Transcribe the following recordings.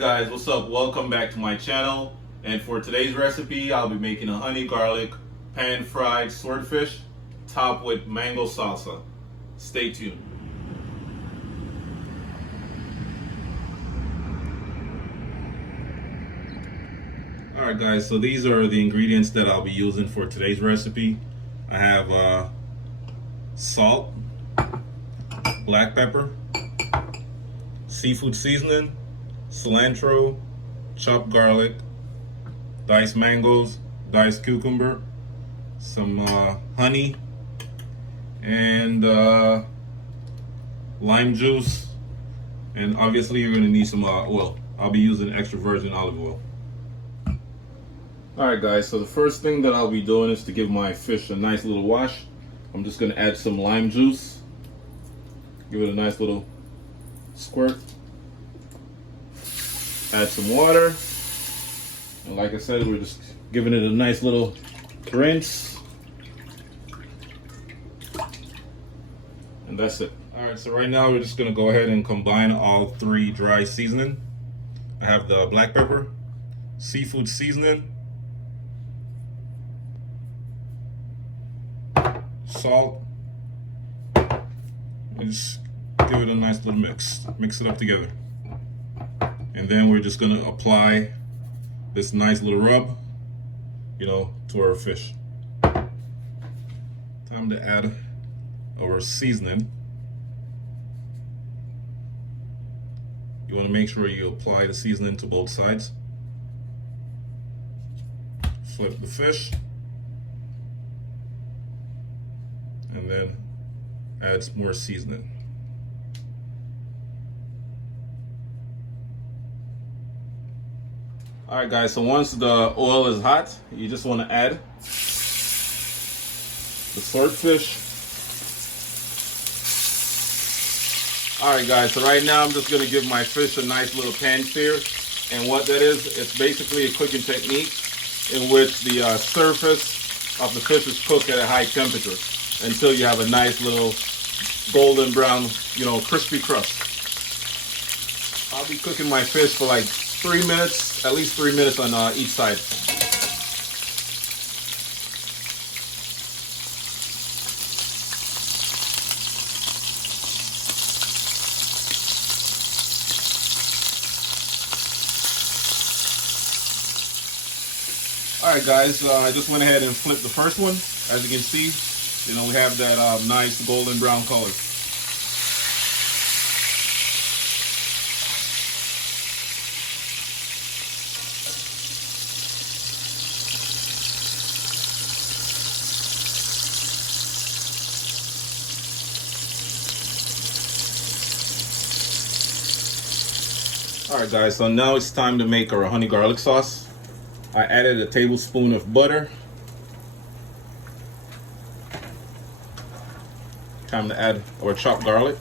Guys, what's up? Welcome back to my channel. And for today's recipe, I'll be making a honey garlic pan-fried swordfish topped with mango salsa. Stay tuned. Alright guys, so these are the ingredients that I'll be using for today's recipe. I have salt, black pepper, seafood seasoning, cilantro, chopped garlic, diced mangoes, diced cucumber, some honey, and lime juice, and obviously you're going to need some oil. I'll be using extra virgin olive oil. Alright guys, so the first thing that I'll be doing is to give my fish a nice little wash. I'm just going to add some lime juice, give it a nice little squirt, add some water, and like I said, we're just giving it a nice little rinse, and that's it. Alright, so right now we're just going to go ahead and combine all three dry seasoning. I have the black pepper, seafood seasoning, salt, and just give it a nice little mix it up together. And then we're just gonna apply this nice little rub, to our fish. Time to add our seasoning. You want to make sure you apply the seasoning to both sides. Flip the fish, and then add some more seasoning. Alright guys, so once the oil is hot, you just want to add the swordfish. Alright guys, so right now I'm just going to give my fish a nice little pan-seared. And what that is, it's basically a cooking technique in which the surface of the fish is cooked at a high temperature until you have a nice little golden brown, crispy crust. I'll be cooking my fish for like 3 minutes, at least 3 minutes on each side. Alright guys, I just went ahead and flipped the first one. As you can see, we have that nice golden brown color. Alright guys, so now it's time to make our honey garlic sauce. I added a tablespoon of butter. Time to add our chopped garlic.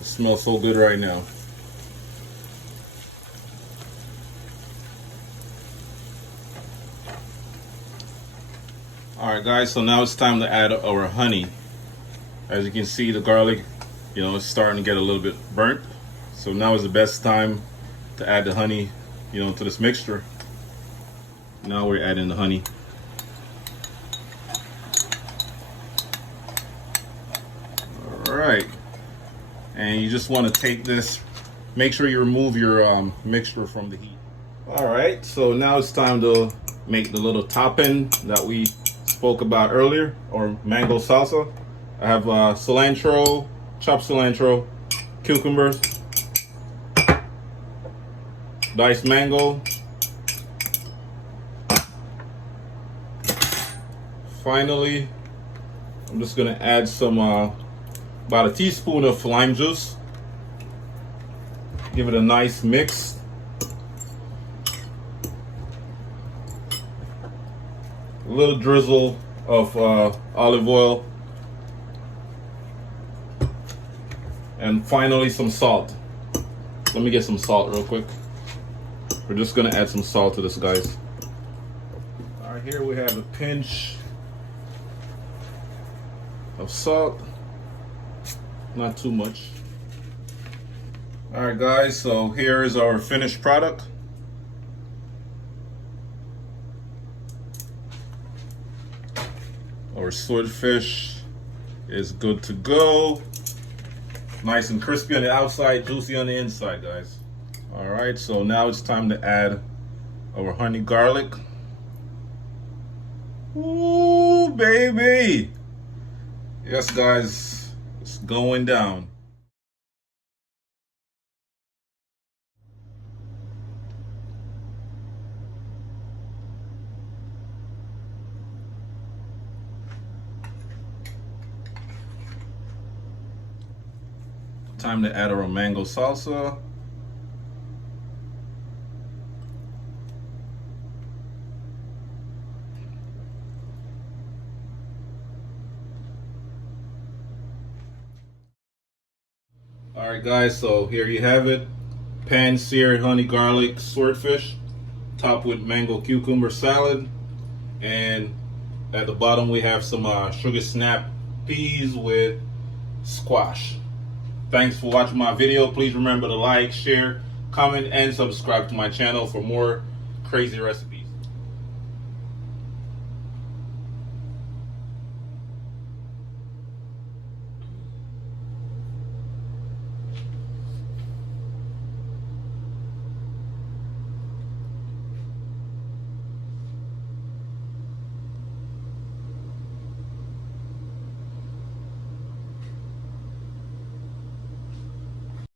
It smells so good right now. Alright guys, so now it's time to add our honey. As you can see, the garlic, it's starting to get a little bit burnt. So now is the best time to add the honey, to this mixture. Now we're adding the honey. Alright. And you just want to take this, make sure you remove your mixture from the heat. Alright, so now it's time to make the little topping that we spoke about earlier, or mango salsa. I have cilantro, chopped cilantro, cucumbers, diced mango. Finally, I'm just gonna add some about a teaspoon of lime juice. Give it a nice mix. A little drizzle of olive oil, and finally some salt. Let me get some salt real quick. We're just gonna add some salt to this, guys. All Right here we have a pinch of salt, not too much. All right guys, so here is our finished product. Our swordfish is good to go. Nice and crispy on the outside, juicy on the inside, guys. All right, so now it's time to add our honey garlic. Ooh, baby. Yes, guys, it's going down. Time to add our mango salsa. All right guys, so here you have it. Pan-seared honey garlic swordfish, topped with mango cucumber salad. And at the bottom we have some sugar snap peas with squash. Thanks for watching my video. Please remember to like, share, comment, and subscribe to my channel for more crazy recipes.